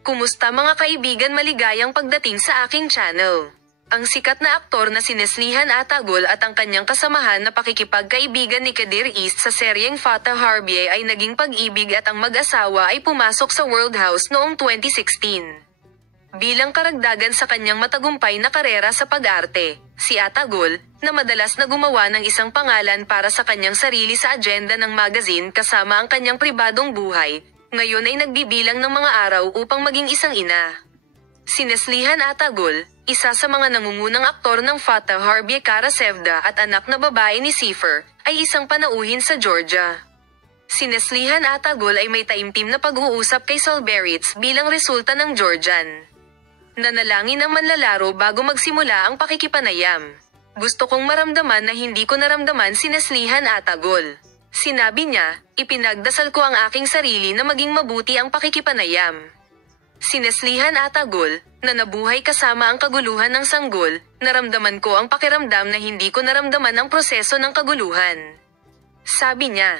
Kumusta mga kaibigan, maligayang pagdating sa aking channel. Ang sikat na aktor na si Neslihan Atagol at ang kanyang kasamahan na pakikipagkaibigan ni Kadir East sa seryeng Fata Harbiye ay naging pag-ibig at ang mag-asawa ay pumasok sa World House noong 2016. Bilang karagdagan sa kanyang matagumpay na karera sa pag-arte, si Atagol, na madalas na gumawa ng isang pangalan para sa kanyang sarili sa agenda ng magazine kasama ang kanyang pribadong buhay, ngayon ay nagbibilang ng mga araw upang maging isang ina. Si Neslihan Atagol, isa sa mga nangungunang aktor ng Fata Harbiye Karasevda at anak na babae ni Sifer, ay isang panauhin sa Georgia. Si Neslihan Atagol ay may taimtim na pag-uusap kay Salberits bilang resulta ng Georgian. Nanalangin ang manlalaro bago magsimula ang pakikipanayam. Gusto kong maramdaman na hindi ko naramdaman si Neslihan Atagol. Sinabi niya, ipinagdasal ko ang aking sarili na maging mabuti ang pakikipanayam. Si Neslihan Atagol, na nabuhay kasama ang kaguluhan ng sanggol, naramdaman ko ang pakiramdam na hindi ko naramdaman ang proseso ng kaguluhan. Sabi niya.